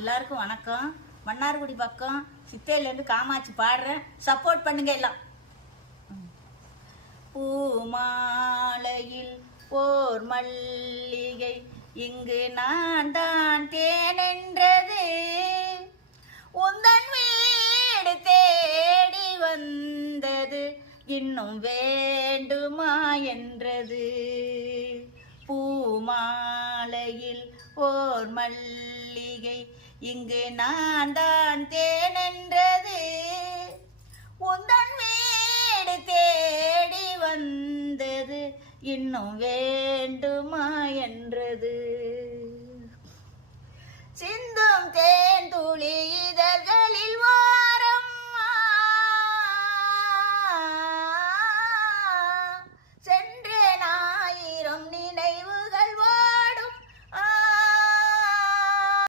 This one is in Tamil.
எல்லாருக்கும் வணக்கம். மன்னார்குடி பக்கம் சித்தையிலேருந்து காமாட்சி பாடுறேன். சப்போர்ட் பண்ணுங்க எல்லாம். பூமாலையில் ஓர் மல்லிகை இங்கு நான் தான் தேனென்றது, உந்தன் வீடு தேடி வந்தது, இன்னும் வேண்டுமா என்றது. பூமாலையில் ஓர் மல்லிகை இங்கு நான் தான் தேனென்றது, உந்தன் வீடு தேடி வந்தது, இன்னும் வேண்டுமா என்றது.